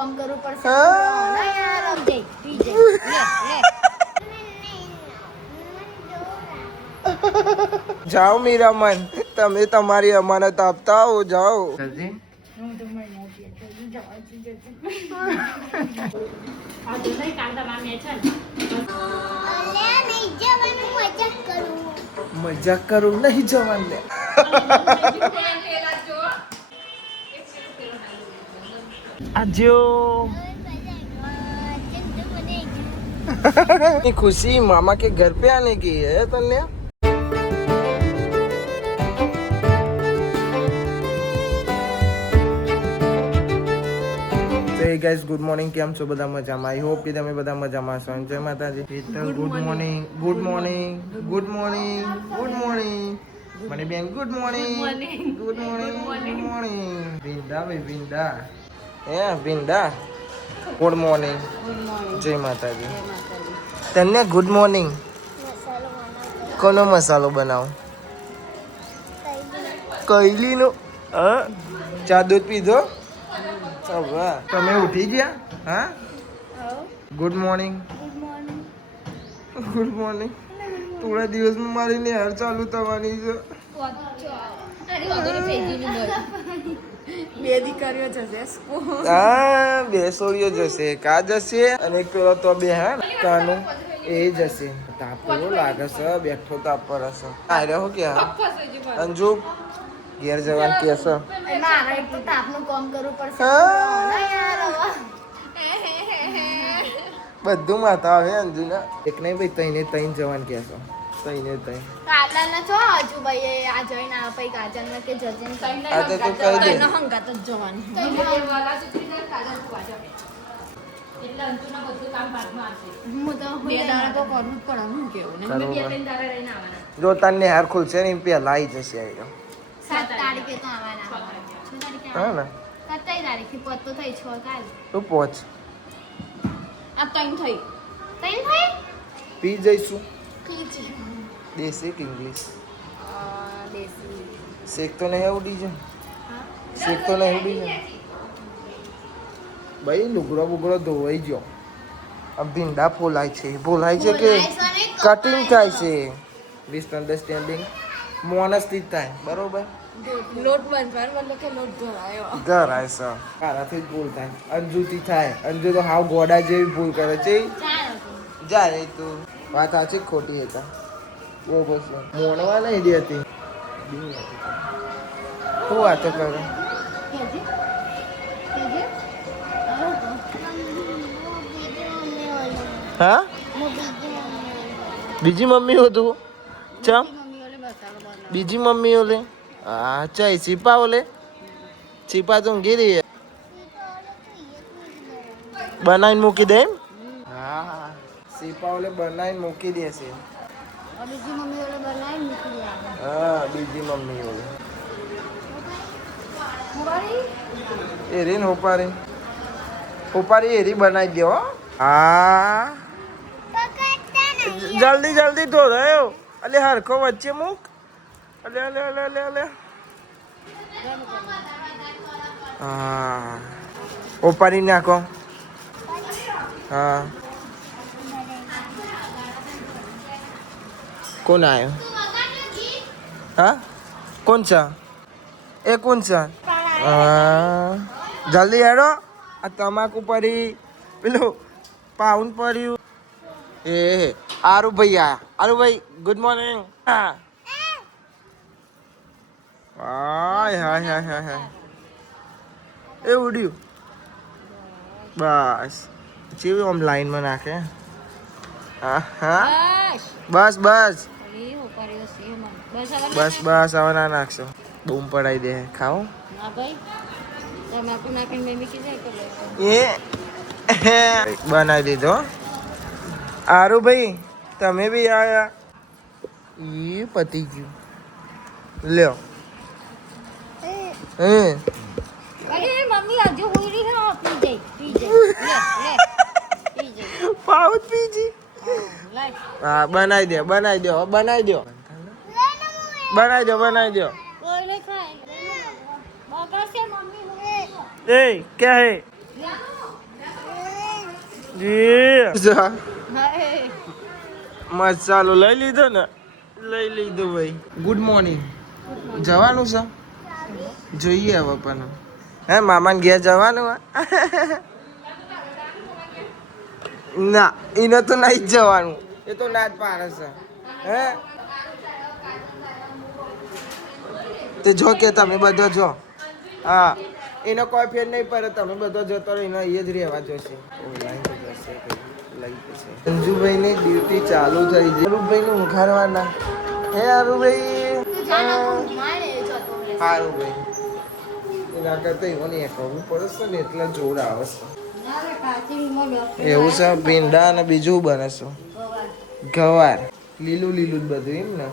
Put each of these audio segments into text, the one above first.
કામ કરવું પડશે ના યાર પી જઈ લે જાઓ મીરામન, તમે તમારી અમાનત આપતા હો, જાઓ. મજાક કરું નહીં જવાને. આજો खुशी मामा के घर पे आने की है तन्या. Hey guys, good morning. કેમ છો બધા મજામાં? આઈ હોપ કે તમે બધા મજામાં છો. જય માતાજી. Good morning, good morning, good morning, good morning. મને બેન good morning, good morning, good morning. Vinda ભાઈ વિંદા, હે વિંદા. ગુડ મોર્નિંગ, જય માતાજી. તને ગુડ મોર્નિંગ. કોનો મસાલો બનાવો? કૈલીનો. હા, ચા દૂધ પીધો? તમે ઉઠી ગયા? હા, ગુડ મોર્નિંગ. Good morning. થોડા દિવસમાં મારી નિહાર ચાલુ થવાની છે. બે દીકરીઓ જશે હા, બે સોરીઓ જશે. કા જશે અને એક પેલો તો બે હા કાનું એ જશે. તાપ કેવો લાગે છે, બેઠો તાપ પર હશે. આ રહ્યો કે અંજુ ઘેર જવાનું કે છે. મારે એક તો તાપનું કામ કરવું પડશે ના યાર બધું માથા આવે અંજુના. એક નહીં ભાઈ તઈને તઈને જવાનું કે છે. તઈને તઈ કાજલને છો હજુ ભાઈ આ જઈને આ પછી કાજલને કે જજન તઈને આ તો તું કહી દે. હંગાત જ જવાનું એટલે અંતુના બધું કામ ભાગમાં આવશે. હું તો બે દાડા તો કરવું જ પડે. હું કેવું ને બે ત્રણ દાડા રહીને આવવાના. જો તને હાર ખુલશે ને એમ પેલા આવી જશે. 7 તારીખે તો આવવાના. 6 તારીખે હા ને 7 તારીખે પતો થઈ 6 કાલ તું પહોંચ. આ 3 થઈ 3 થઈ પી જઈશું. પીજી દેશી કે ઇંગ્લિશ? દેશી શેક તો નહીં ઉડી જાય. શેક તો નહીં ઉડી જાય. ભાઈ લુગડો બુગડો ધોવાઈ ગયો. આ ભીંડા ફોલાય છે. ફોલાય છે કે કટિંગ થાય છે? મિસઅન્ડરસ્ટેન્ડિંગ મોનસથી થાય. બરોબર. લોટ બાંધવાનો મતલબ કે લોટ ધરાયો ધરાય છે. મારાથી જ ભૂલ થાય. અંજુથી થાય. અંજુ તો હાવ ગોડા જેવી ભૂલ કરે છે. જાય તું વાત સાચી ખોટી હતા. બહુ પછી મોણવા નહીં દેતી. શું વાતો કરે? હા, બીજી મમ્મી હતું. ચમ બીજી મમ્મી ઓલે? હા ચાઈ છીપા ઓલે છીપા તો ગીરી બનાવીને મૂકી દે એમ. હા, છીપા ઓલે બનાવીને મૂકી દેશે. બીજી મમ્મી ઓલે બનાવી મૂકી દે. હા, બીજી મમ્મી ઓલે એરી ઉપારી ઉપારી એરી બનાવી દો. હા, જલ્દી જલ્દી ધો રહ્યો. અલે હરખો વચ્ચે મૂક. અલે અલે અલે અલે અલે. હા, ઉપાડી નાખો. હા, કોણ આવ્યો? હા, કોણ છે? એ કોણ છે? હા, જલ્દી હેડો. આ તમાકુ પડી, પેલું પાઉન પડ્યું. એ આરુ ભાઈ આયા. આરુ ભાઈ ગુડ મોર્નિંગ. હા, હાય હાય હાય હાય. એ ઉડ્યું. બસ ચેવી આમ લાઈનમાં નાખે. હા હા, બસ બસ બસ બસ હવે ના નાખશો. બૂમ પડાવી દે. ખાઓ એ બનાવી દીધો. આરુ ભાઈ તમે બી આયા. એ પતી ગયું. લ્યો. મમ્મી હજુ હુઈ રહી પી જઈ પાઉચ પીજી. હા, બનાવી દો બનાવી દો બનાવી દો બનાવી દો બનાવી દો. કોઈ નહીં ખાય બગડશે મમ્મી એ ક્યાં હે? મસાલો લઈ લીધો ને લઈ લીધો ભાઈ. Good morning. જવાનું છે જોઈએ હવે પણ હે મામાને ઘેર જવાનું ના એને તો નહીં જ જવાનું એ તો ના જ પાડે છે હે તે જો કે તમે બધો જો હા એનો કોઈ ફેર નહીં પડે તમે બધો જતો રહો એનો એ જ રહેવા જોશે અંજુભાઈ ની ડ્યુટી ચાલુ થઈ ગઈ. અરુભાઈ ને ઉઘાડવાના હે અરુભાઈ સારું ભાઈ એના કરતા એવું નહીં કરવું પડશે ને એટલે જોર આવે છે એવું છે. ભીંડા અને બીજું બને છે ગવાર લીલું લીલું જ બધું એમ ને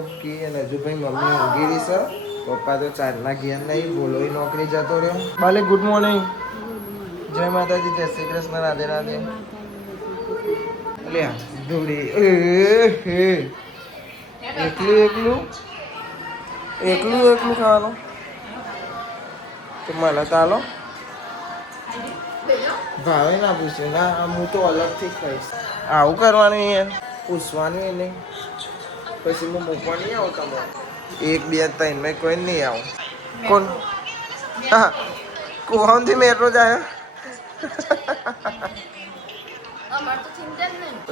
ઓકે. અને હજુ ભાઈ મમ્મી ઊંઘી છે પપ્પા તો ચારના ઘેર નહીં બોલો નોકરી જતો રહ્યો. બાલે ગુડ મોર્નિંગ જય માતાજી જય શ્રી કૃષ્ણ રાધે રાધે. લે ધૂળી એકલું એકલું એકલું એકલું ખાવાનું તો મને તો હાલો ભાવે ના પૂછ્યું ના હું તો અલગથી ખાઈશ. આવું કરવાનું યાર પૂછવાનું એ નહીં પછી હું મૂકવા નહીં આવું તમારે 1 2 3 મેં કોઈ નહીં આવું. કોણ હા કુવાથી મેટ્રો જાય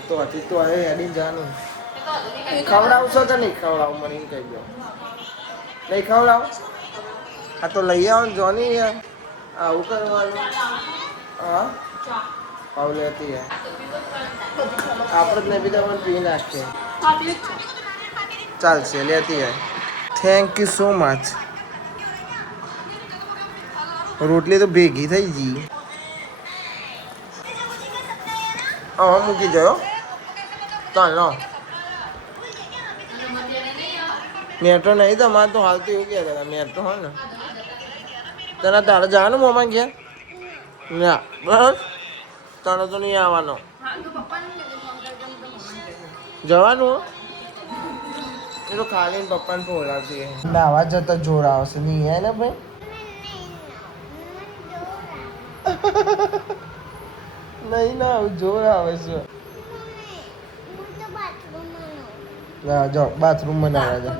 તો હજી તો હવે હેડી જવાનું. ખવડાવશો તો નહીં ખવડાવું મને એમ કહી દો નહીં ખવડાવ આ તો લઈ આવો ને જોની યાર આવું કરવાનું હા પાવ લેતી યાર આપણે જ નહીં પીતા પણ પી નાખીએ ચાલશે લેતી યાર. Thank you so much. રોટલી તો ભેગી થઈ ગઈ હવે મૂકી જાઓ ચાલો. મેટ્રો નહીં તમારે તો હાલ તો એવું કહેતા હતા મેટ્રો હોય ને તને તારે જવાનું મોમાં ઘેર ના બસ તને તો નહીં આવવાનો જવાનું એ તો ખાલી પપ્પાને બોલાવતી નાવા જતા જોર આવશે નહીં હે ને ભાઈ નહીં ના જોર આવે છે. જાઓ બાથરૂમ બનાવવા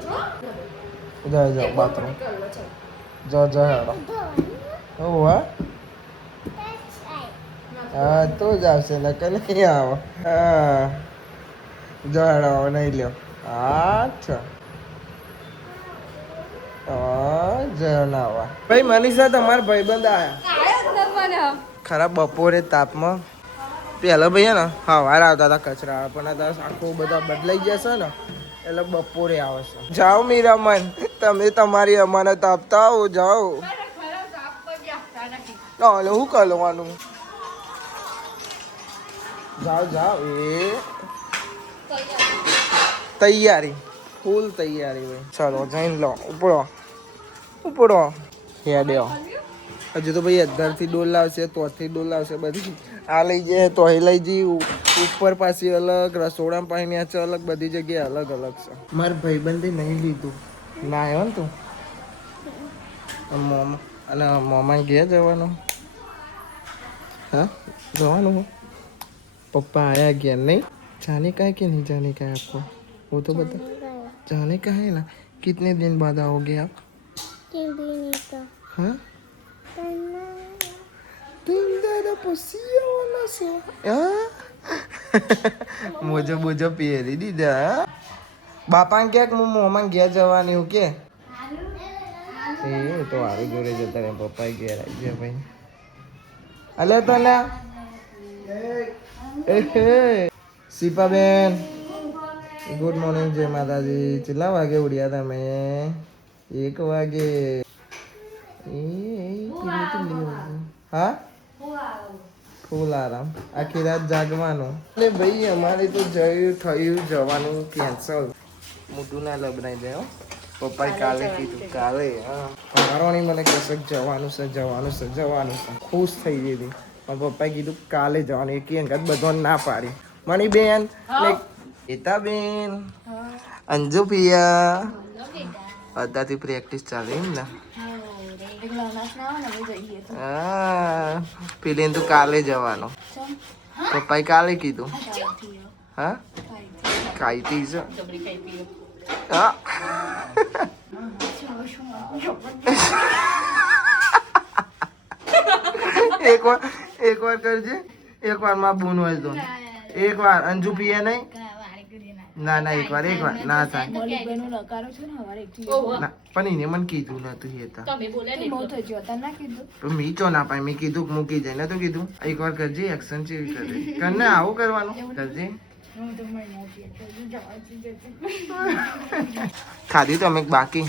જાઓ જાઓ બાથરૂમ જાઓ જાઓ હેડો હા હા તો જ આવશે નકર નહીં આવો હા જાઓ હેડો નહીં લ્યો અચ્છા જયો ના આવા. ભાઈ મનીષા તમારા ભાઈબંધ આયા ખરાબ બપોરે તાપમાં પહેલાં ભાઈ ને સવારે આવતા હતા કચરા પણ અત્યારે આખો બધા બદલાઈ જશે ને એટલે બપોરે આવે છે. જાઓ મીરામન તમે તમારી અમાનત આપતા આવો જાઓ. એટલે શું કરવાનું જાઓ જાઓ એ તૈયારી ફૂલ તૈયારી હોય. ચાલો જઈને લો ઉપડો ઉપડો હેડ્યો. હજુ તો ભાઈ 18થી ડોલ લાવશે તોથી ડોલ લાવશે બધી આ લઈ જાય તો એ લઈ જઈ ઉપર પાછી અલગ રસોડા પાણી છે અલગ બધી જગ્યાએ અલગ અલગ છે. મારા ભાઈબંધે નહીં લીધું ના આવ્યો ને તું મોમાં અને મોમાં ઘેર જવાનું હા જવાનું પપ્પા आया ગયા नहीं जाने का है कि नहीं जाने का है आपको वो तो बता जाने का है ना कितने दिन बाद आओगे आप 3 दिन का हाँ Tindara posiya wala so. Ah. મોજો પહેરી દીધા. બાપાને ક્યાંક હું મોમાં ઘેર જવાની હું કે એ તો આવી જોડે જતા રહે પપ્પા ઘેર આવી ગયા ભાઈ. અલે તને શિપાબેન ગુડ મોર્નિંગ જય માતાજી. કેટલા વાગે ઉડ્યા તમે 1 વાગે હા ફૂલ આરામ આખી રાત જાગવાનું. એટલે ભાઈ અમારે તો થયું જવાનું કેન્સલ. મોઢું ના લબડાઈ જાય પપ્પાએ કાલે કીધું કાલે હા પારોણી મને કહેશે જવાનું છે જવાનું છે જવાનું છે ખુશ થઈ ગઈ હતી પણ પપ્પાએ કીધું કાલે જવાનું એક અંગત બધાને ના પાડી. મણી બેન એતા બેન અંજુ પિયા અત્યારથી પ્રેક્ટિસ ચાલે એમ ને હા પેલી તું કાલે જવાનો પપ્પાએ કાલે કીધું હા ખાઈતી છે હા એક વાર કરજે એક વાર માં બૂન હોય તો એક વાર અંજુ પીએ નહીં ના ના એક વાર ના થાય ના, પણ એને મને કીધું નતું હેતા પણ મી ચો ના પાય મેં કીધું કે મૂકી જાય નતું કીધું એક વાર કરજે એક્શન ચેવી કરે કરને આવું કરવાનું કરજે ખાધી તમે બાકી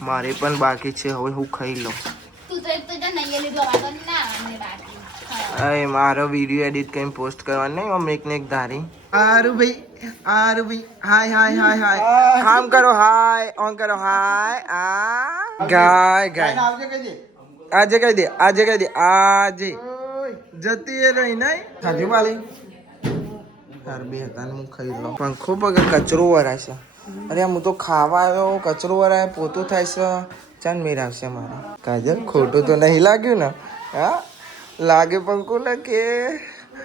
મારે પણ બાકી છે હવે હું ખાઈ લઉં અરે મારો વિડીયો એડિટ કરીને પોસ્ટ કરવાનો નહીં આમ એક ને એક ધારી આરુ ભાઈ હાય હાય હાય હાય આમ કરો હાય ઓન કરો હાય આ ગાય આજે કહી દે આજે જતી એ રહી નહીં ખાધી વાલી તાર બે હતા હું ખાઈ લઉં પંખો પગે કચરો વરાશે અરે હું તો ખાવા આવ્યો કચરો વરાય પોતું થાય છે ચાંદ મેરાવશે મારે કાજલ ખોટું તો નહીં લાગ્યું ને હા લાગે પંખો ને કે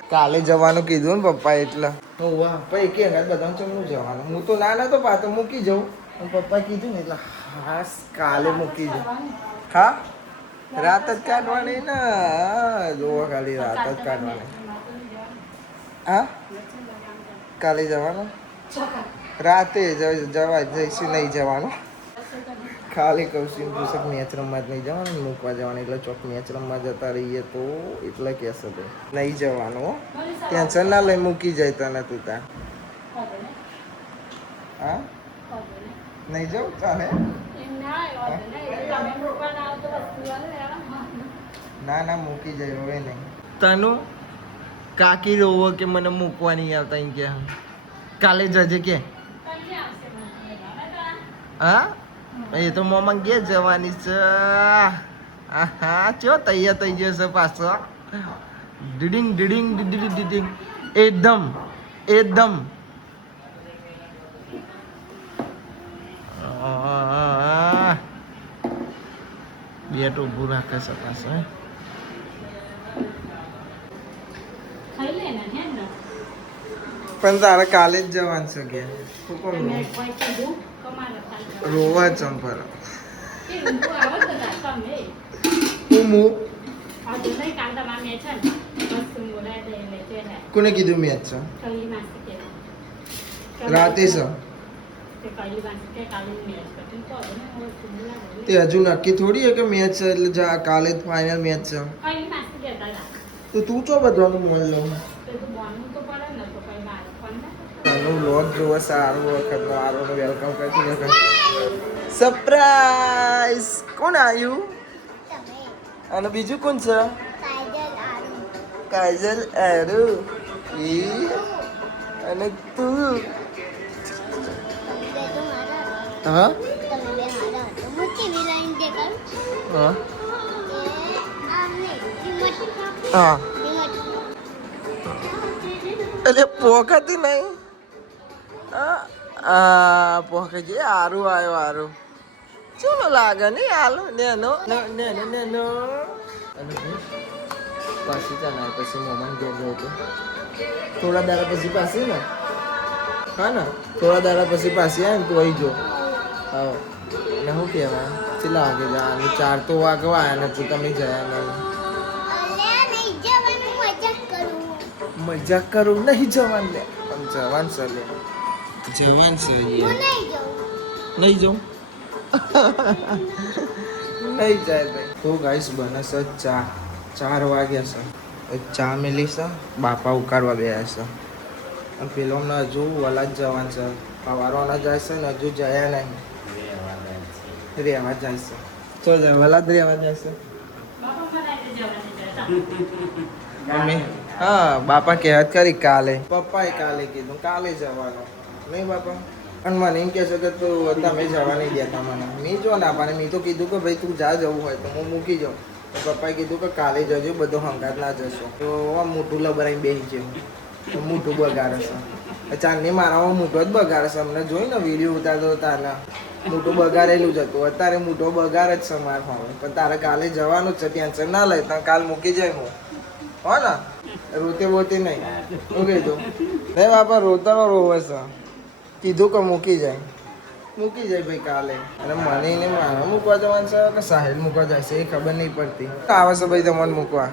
કાલે જવાનું કીધું ને પપ્પા એટલે વાહ પછી કે બધા ચમનું જવાનું હું તો ના તો પાતો મૂકી જાઉં પપ્પા કીધું ને એટલે હાસ કાલે મૂકી જાઉં હા રાત જ કાઢવાની ને જોવો ખાલી રાત જ કાઢવાની હા કાલે જવાનું રાતે જવા જઈશું નહીં જવાનું ખાલી કહું છું પુસ્તક મેચ રમવા જ નહીં જવાનું મૂકવા જવાનું એટલે ચોક મેચ રમવા જતા રહીએ તો એટલે કહેશે ભાઈ નહીં જવાનું હો ટેન્શન ના લઈ મૂકી જાય તને તું ત્યાં હા નહીં જાઉં ચાલે ના ના મૂકી જાય હવે નહીં તનું કાકી રોવો કે મને મૂકવા નહીં આવતા એમ કે કાલે જજે કે હા એ તો મોમાં ઘેર જવાની છે હા ચો તૈયાર થઈ ગયો છે પાછો ડીડિંગ ડીડિંગ ડીડિંગ ડીડિંગ એકદમ બેટ ઊભું રાખે છે પાછો પણ તારે કાલે જ જવાનું છે કે રોવા ચંપર કોને કીધું મેચ છે રાતે છે તે હજુ નક્કી થોડી છે કે મેચ છે એટલે કાલે જ ફાઇનલ મેચ છે તો તું ચો બધવાનું મોલ લો વ્લોગ જોવા સારું વખત મારું વેલકમ કરતી વખત સરપ્રાઈઝ કોણ આવ્યું અને બીજું કોણ છે કાજલ આરુ અને તું હા હા એટલે પોખાતી નહીં પોખજી આરું આવ્યો આરું ચલો લાગે નહીં આલો નેનો નેનો પાછી ચાલ પછી મોમાન ઘેર ગયો તો થોડા દાડા પછી પાછી ને હા ને થોડા દાડા પછી પાછી આવે ને તો અહીં જો હા ને શું કહેવાય ચેલા વાગે જવાનું 4 તો વાગવા આવ્યા નથી તમે જયા નહીં મજાક કરું નહીં જવાનું લે પણ જવાન છે લે જવાન છે નહીં જાઉં નહીં જાય ભાઈ તો ગાઈસ બને છે 4 વાગ્યા છે ચા મેલી છે બાપા ઉકાળવા બેયા છે અને પેલો અમને હજુ વલા જ જવાન છે સવારવાના જાય છે ને હજુ જયા નહીં રહેવા જાય છે તો વલા જ રહેવા જાય છે મમ્મી હા બાપા કહેવત કરી કાલે પપ્પાએ કાલે કીધું કાલે જવાનું નહીં બાપા અને મને એમ કહે છે કે તું તમે જવા નહીં દેતા મને મેં જો ના પાડે મેં તો કીધું કે ભાઈ તું જા જવું હોય તો હું મૂકી જાઉં તો પપ્પાએ કીધું કે કાલે જજો બધો હંગાત ના જશો તો આમ મોટું લબરાઈને બેસી ગયું તો મોટું બગાડે છે ચાંદની મારામાં મોટો જ બગાડે છે અમને જોઈ ને વિડીયો ઉતારતો તારે મોટું બગાડેલું જ હતું અત્યારે મોટો બગાડ જ છે મારા હવે પણ તારે કાલે જવાનું જ છે ટેન્શન ના લે તને કાલ મૂકી જાય હું હો ને રોતે બોતે નહીં હું કીધું નહીં બાપા રોતાનો રોવે છે કીધું કે મૂકી જાય ભાઈ કાલે અને મને એને મારે મૂકવા જવાનું છે કે સાહેલ મૂકવા જશે એ ખબર નહીં પડતી આવે છે ભાઈ તમને મૂકવા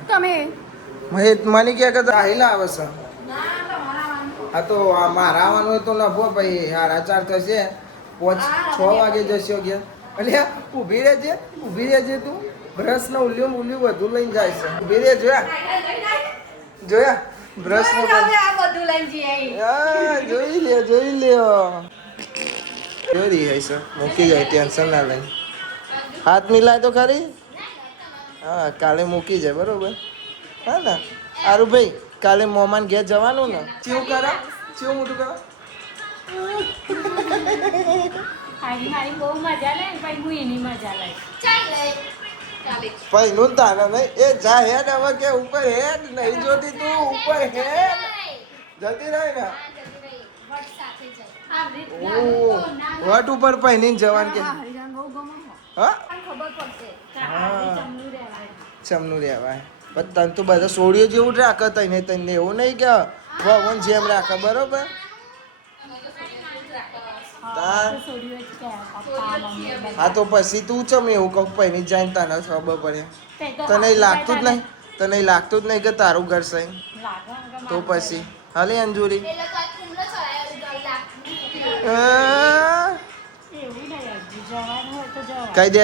મને કહે કે સાહેલ આવે છે હા તો મારા આવવાનું હોય તો નભો ભાઈ 4:30 થશે 6 વાગે જશો કે એટલે ઊભી રહેજે તું બ્રશ ને ઉલ્યું બધું લઈને જાય છે ઊભી રહે જોયા બ્રશ ને જોઈ લે જોઈ રહી હશે મૂકી જાય ટેન્શન ના લઈને હાથ મિલાય તો ખરી હા કાલે મૂકી જાય બરોબર હા ને સારું ભાઈ કાલે મોમાન ઘેર જવાનું ને ચેવું મોટું કરા પહેલું તારા નહીં એ જા હેડ હવે કે ઉપર હેડ નહીં જોતી તું ઉપર હેડ જતી રહી ને વટ ઉપર પહેરીને જવાનું કે હા ચમનું રહેવાય પણ તને તો બધા સોડિયો જેવું જ રાખે તને એવું નહીં કે ભગવાન જેમ રાખે બરોબર હા તો પછી તું ચમ એવું કહું પહેરી જાય તને ખબર પડે તને લાગતું જ નહીં કે તારું ઘર છે તો પછી હાલે અંજુરી કહી દે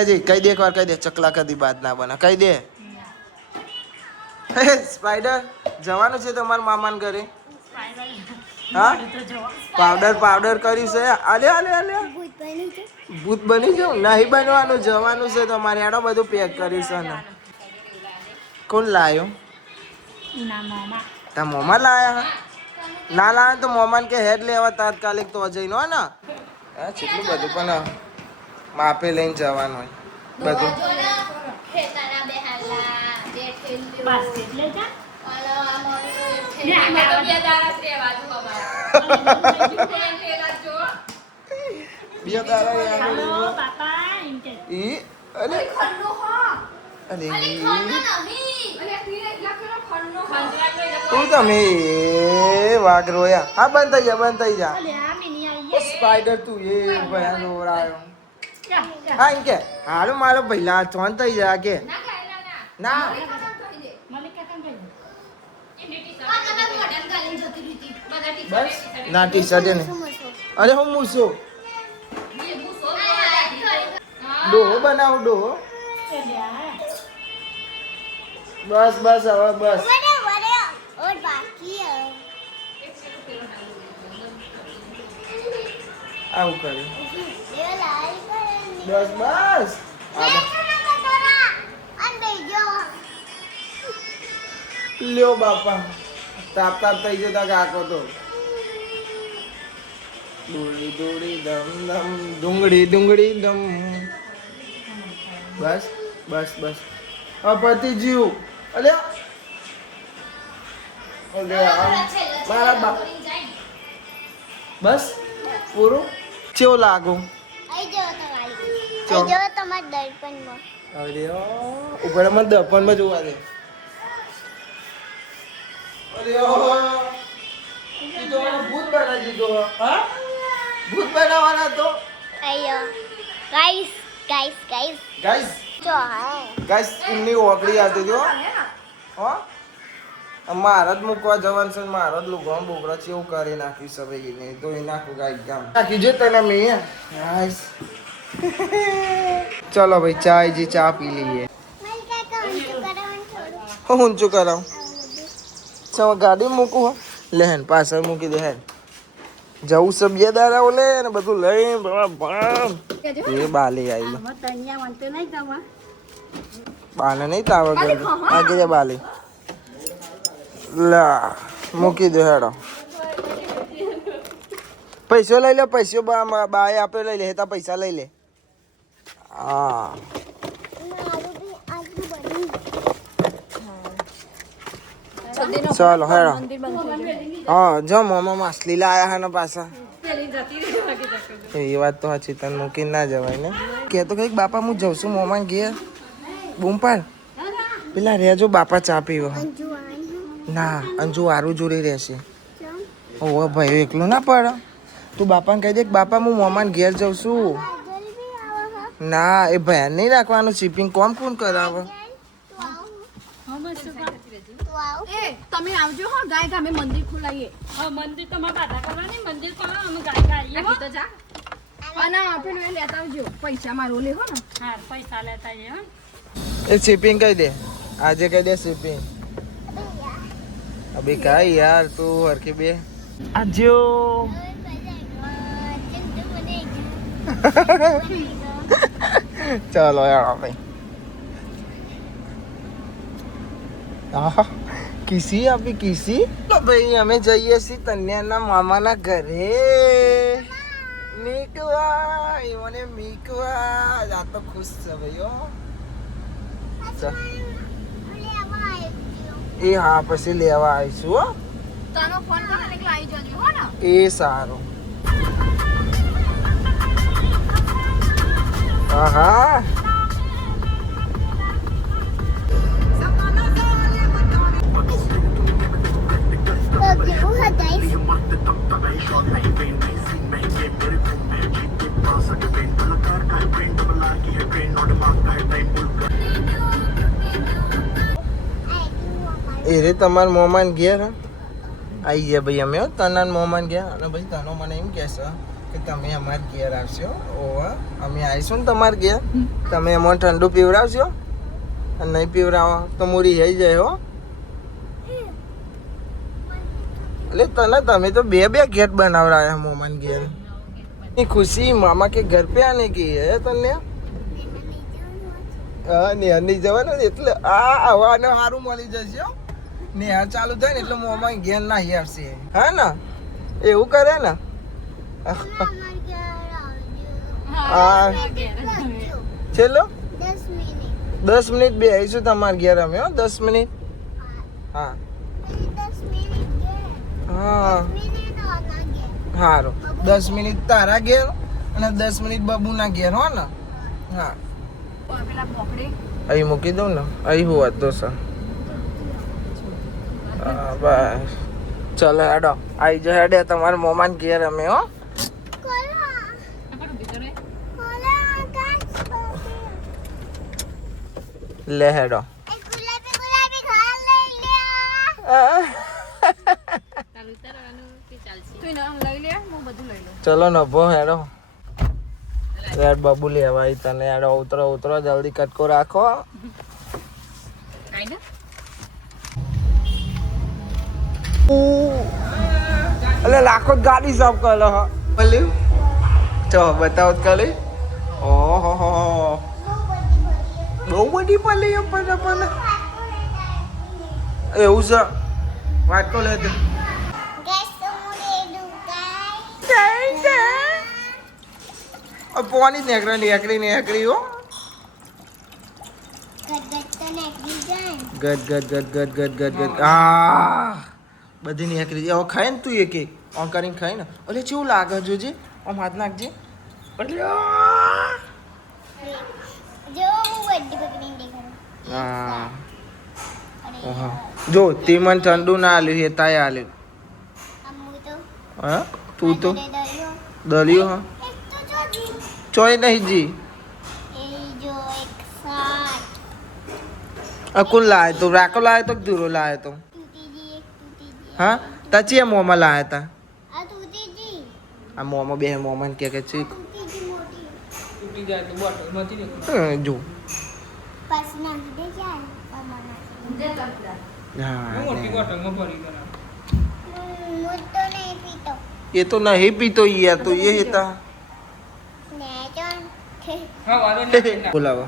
એક વાર કહી દે ચકલા કદી બાદ ના બને કહી દે સ્પાઈડર જવાનું છે તમારા મામાને ઘરે હા પાવડર કર્યું છે આલે ભૂત બની જાવ નહીં બનવાનું જવાનું છે તમારે એનો બધું પેક કર્યું છે ને કોણ લાયો તા મોમાં લાયા ના લાવે તો મોમાન કે હેડ લેવા તાત્કાલિક તો જઈને હો ને હા કેટલું બધું પણ માપે લઈને જવાનું હોય બધું તમે વાઘ રોયા હા બંધ થઈ જા સ્પાઈડર તું એ ભયાન રોરાયો હા એમ કે હારું મારો પહેલા ચોન થઈ જા કે ના બસ ના ટી શર્ટ ને અરે હું મૂસો ડોહો બનાવો ડોહો બસ હવે બસ આવું કર્યું બસ લ્યો બાપા તાપ થઈ જતા કાકો તો દોડી દમ ડુંગળી દમ બસ પતિ જીવ અલ્યા મારા બસ પૂરું કેવું લાગુ અરે ઉપર મને દર્પણમાં જોવા દે ભૂત બનાવી દીધો હા ભૂત બનાવવાના તો ગાઈસ એમની ઓગળી આવતી હતી હો મારા જ મૂકવા જવાનું છે મારા જ લુગડા બોગડા છે એવું કરી નાખ્યું છે ભાઈ ને તો એ નાખું ગાઈ ગામ નાખી જો તને મેં ગાઈસ ચલો ભાઈ ચા પી લઈએ ઊંચું કરાવું ચાલ ગાડી મૂકું હો લેહન પાછળ મૂકી દે હેન જવું છે બે દાડા લે ને બધું લઈને એ બાલે આવી બાને નહીં તાવ આગળ બાલે લા મૂકી દે હેડો પૈસો લઈ લે પૈસો બાએ આપે લઈ લે તા પૈસા લઈ લે હા ચાલો હેડો હા જો મોમાં માછલી લાયા હે ને પાછા એ વાત તો સાચી તને મૂકીને ના જવાય ને કે તો કઈક બાપા હું જઉં છું મોમાં ઘેર બૂમ પાડ પેલા રેજો બાપા ચા પીવો ના અંજુ વારું જોડે રહેશે. ઓહો ભાઈ એકલો ના પડે. તું બાપાને કહી દે કે બાપા હું મોમાન ઘેર જાઉં છું. ના એ ભાઈ નહીં રાખવાનું શિપિંગ કોણ કરાવે. તમે આવજો હો ગાય ગામે મંદિર ખોલાઈએ. હા મંદિર તમારે બાધા કરવાની મંદિર ખોલો અમે ગાય ગાઈએ હો. તો જા અને આપણે લેતા આવજો પૈસા મારો લે હો ને. હા પૈસા લેતા આવીએ હો. એ શિપિંગ કહી દે આજે કહી દે શિપિંગ. અભી કાઈ યાર તું હરખી બે આજો. ચાલો યાર ભાઈ. કિસી આપી કિસી ભાઈ અમે જઈએ છીએ તન્યાના મામાના ઘરે મીકવા એમને મીકવા. આ તો ખુશ છે ભાઈઓ. એ હા પછી લેવા આવીશું હો. તનો ફોન કરીને એટલે આવી જજો હો ને. એ સારું. હા એ રે તમારા મોમાન ઘેર આવી ગયા ભાઈ અમે તના મોમાન ગયા અને ભાઈ તનો મને એમ કહેશે કે તમે અમારા ઘેર આવશો. ઓવા અમે આવીશું ને તમારા ઘેર તમે એમાં ઠંડુ પીવડાવશો અને નહીં પીવડાવો તો મૂરી થઈ જાય હો. એટલે તને તમે તો બે ઘેર બનાવડાયા મોમાન ઘેર. એ ખુશી મામા કે ઘર પે આને કી હે તને. હા નેહર નહીં જવાનું એટલે આને સારું મળી જશે. નેહર ચાલુ થાય ને એટલે મોમાં ઘેર ના આવશે. હા ને એવું કરે ને. હા ચલો 10 મિનિટ બે આવીશું તમારે ઘેર અમે હો. 10 મિનિટ. હા હા સારું 10 મિનિટ તારા ઘેર અને 10 મિનિટ બબુના ઘેર હો ને. હા અહીં મૂકી દઉં ને અહીં હું હતો સર. હા બસ ચલો હેડો આવી જાય હેડે તમારા મોમાન ઘેર અમે હો. લે હેડો. ચલો નભો હેડો. યાર બાબુ લેવા આવી તને યાર. ઉતરો જલ્દી કટકો રાખો. એટલે લાખો ગાડી સાફ કરો હો. ભલે ચો બતાવો કાલે. ઓહો બહુ બધી પલી પણ એવું છે. વાટકો લે તે પોની નેકરી હો. ગદ આ બધી નેકરી હવે ખાય ને તું એક ઓન કરીને ખાય ને. એટલે કેવું લાગે જોજે આમ હાથ નાખજે. એટલે હા જો તે મને ઠંડુ ના આલ્યું એ તાય આલ્યું. હા તું તો દરિયો હા ચોય નહીં જી. અકુલ લાય તો રાકો લાય તો દૂરો લાય તો. હા તચી મોમાં લાયા તા. આ મોમાં બે મોમાં કે છે જો ये तो नहीं पीतो यार तो ये था बुलावा.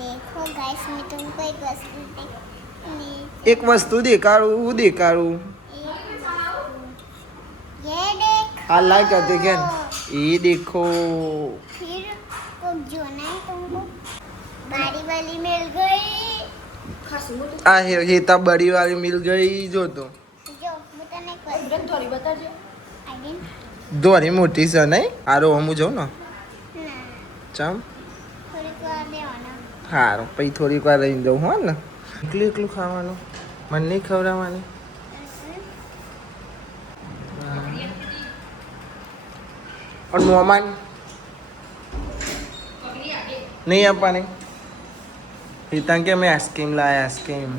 देखो गाइस मैं तुमको एक वस्तु देखाड़ू ये देख हाँ लाइक करते क्या ये देखो. फिर तो जो ना तुमको बारी वाली मिल गई. आ ये तब बड़ी वाली मिल गई जो तो जो बताने को थोड़ी बता दे. दोरी मोटी से नहीं आरो हम जाओ ना चम થોડી વાર દેવાના. હારું પછી થોડીક વાર રહીને જવું હોય ને. એકલું ખાવાનું મને નહીં ખવડાવવાની और मोहमान नहीं આપવાની હિતાંગ કે મેં આઈસ્ક્રીમ લાયા આઈસ્ક્રીમ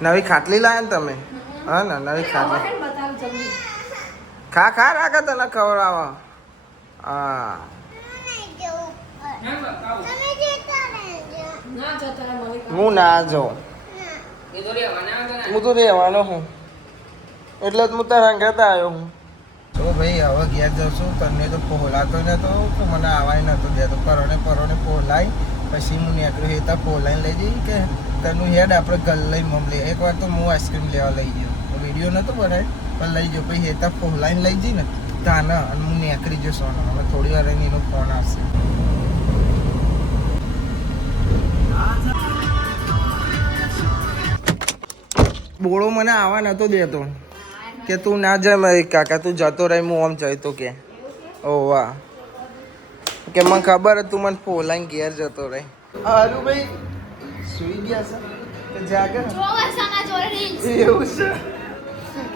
નવી ખાટલી લાયા ને તમે હા ને નવી ખાટલી ખા ખા રાખે તને ખવડાવવા હા હું ના જાઉં હું તો રહેવાનો હું એટલે જ હું તારા ઘરે આવ્યો હું તો ભાઈ હવે ઘેર જશું તને તો પહોલાતો નતો તો મને આવાય નતો દેતો પરોને પહોલાઈ પછી હું નીકળ્યો હેતા પહોલાઈને લઈ જઈ કે તનું હેડ આપણે ગલ લઈ મમલી એકવાર તો હું આઈસ્ક્રીમ લેવા લઈ ગયો તો વિડીયો નહોતો બનાવ્યો પણ લઈ ગયો પછી હેતા પહોલાઈને લઈ જઈ ને તાને અને હું નીકળી ગયો સોનો હવે થોડી વાર એનો ફોન આવશે બોળો મને આવવા નતો દેતો કે તું ના જાય મારી કાકા તું જતો રહી હું આમ જતો કે ઓ વાહ કે મને ખબર તું મને ફોલાઈને ઘેર જતો રહી હારું ભાઈ સુઈ ગયા છે કે જાગે એવું છે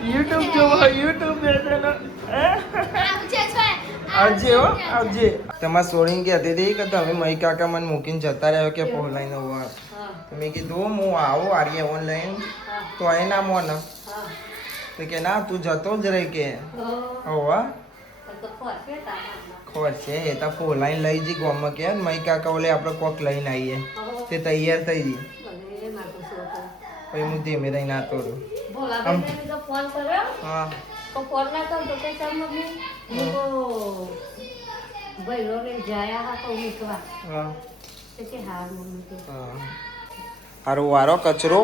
યુટ્યુબ જોવો યુટ્યુબ આવજે હો આવજે તમારે સોળીને કહેતી હતી કે તમે મહી કાકા મને મૂકીને જતા રહ્યો કે ફોલાઈને હોવા મેં કીધું હું આવું આર્ય ઓનલાઈન તો એ ના મોન તો કે ના તું જતો જ રહી કે હોવા ખબર છે એ તો ફોલાઈને લઈ જઈ ગોમાં કે મહી કાકા ઓલે આપણે કોક લઈને આવીએ તે તૈયાર થઈ જઈ પછી હું ધીમે રહીને આતો રહ્યો હા હારો વારો કચરો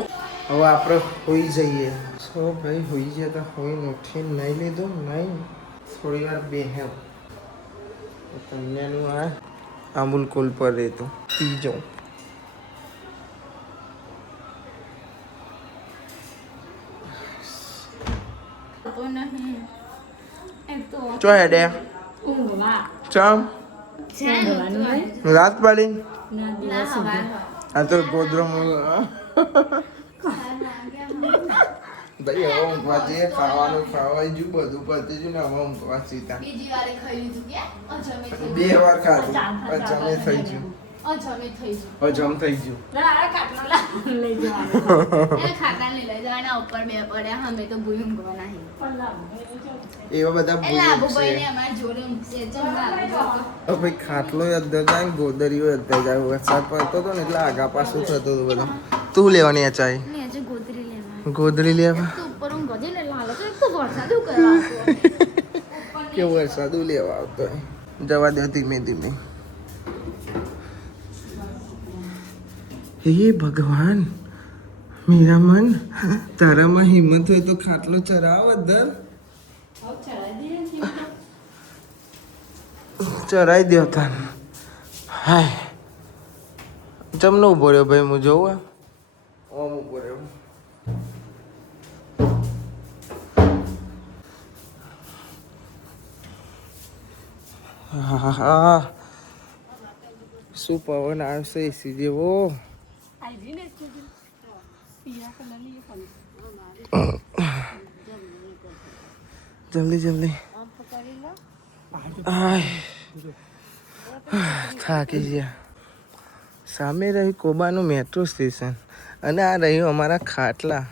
હવે આપણે હોઈ જઈએ સો ભાઈ હોઈ જઈએ તો હોઈ ઉઠીને નહીં લીધું નહીં થોડી વાર બેહે તમને આ અમૂલ કુલ પર રહેતું પી જાઉં ચો હેડે ચમ રાત પાડી આ તો ગોદરો ભાઈ હવે ઊંઘવા જઈએ ખાવાનું ખાવાય જ્યું બધું પતી જ્યું ને હવે ઊંઘવા સીતા બે વાર ખાધું અજમે થઈ ગયું અજમ થઈ ગયું એવા બધા ભાઈ ખાટલો અદ્ધર જાય ગોદરીઓ અદ્ધર જાય વરસાદ પડતો હતો ને એટલે આગા પાછું થતું હતું બધું તું લેવાની ચાય ગોદરી લેવા કે વરસાદ લેવા આવતો જવા દે ધીમે ધીમે હે ભગવાન મીરામન તારામાં હિંમત હોય તો ખાટલો ચરાવ અદ્ધર ચરાઈ દો તાન હાય જમનો ઉભો રહ્યો ભાઈ હું જોઉં ઓમ ઉભો રહ્યો હા શું પવન આવશે એસી જેવો જલ્દી જલ્દી થાકી ગયા સામે રહ્યું કોબાનું મેટ્રો સ્ટેશન અને આ રહ્યું અમારા ખાટલા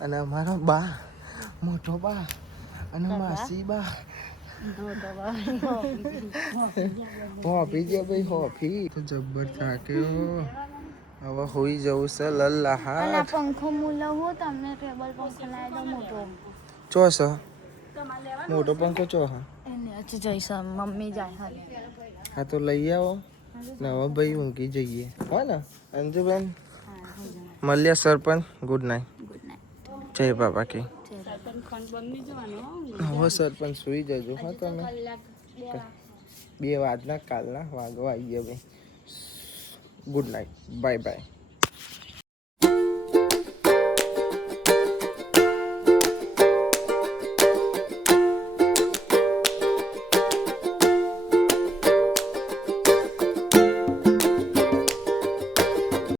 અને અમારા બા મોટો બા અને માસી બા હોફી ગયા ભાઈ હોફી તો જબ્બર થાક્યો હવે હોઈ જવું છે લલ્લાહાટ પંખો મુલાવો તમને ટેબલ પંખો લાવી દો મોટો ચો છે મોટો પંખો ચો હા એને અચ્છા જઈશ મમ્મી જાય હા તો લઈ આવો ને હવે ભાઈ ઊંઘી જઈએ હા ને અંજુબેન મલ્યા સરપંચ ગુડ નાઇટ જય બાબા કે હવે સરપંચ સુઈ જજો હા તમે 2 વાગના કાલના વાગવા આવી ગયા ભાઈ ગુડ નાઇટ બાય બાય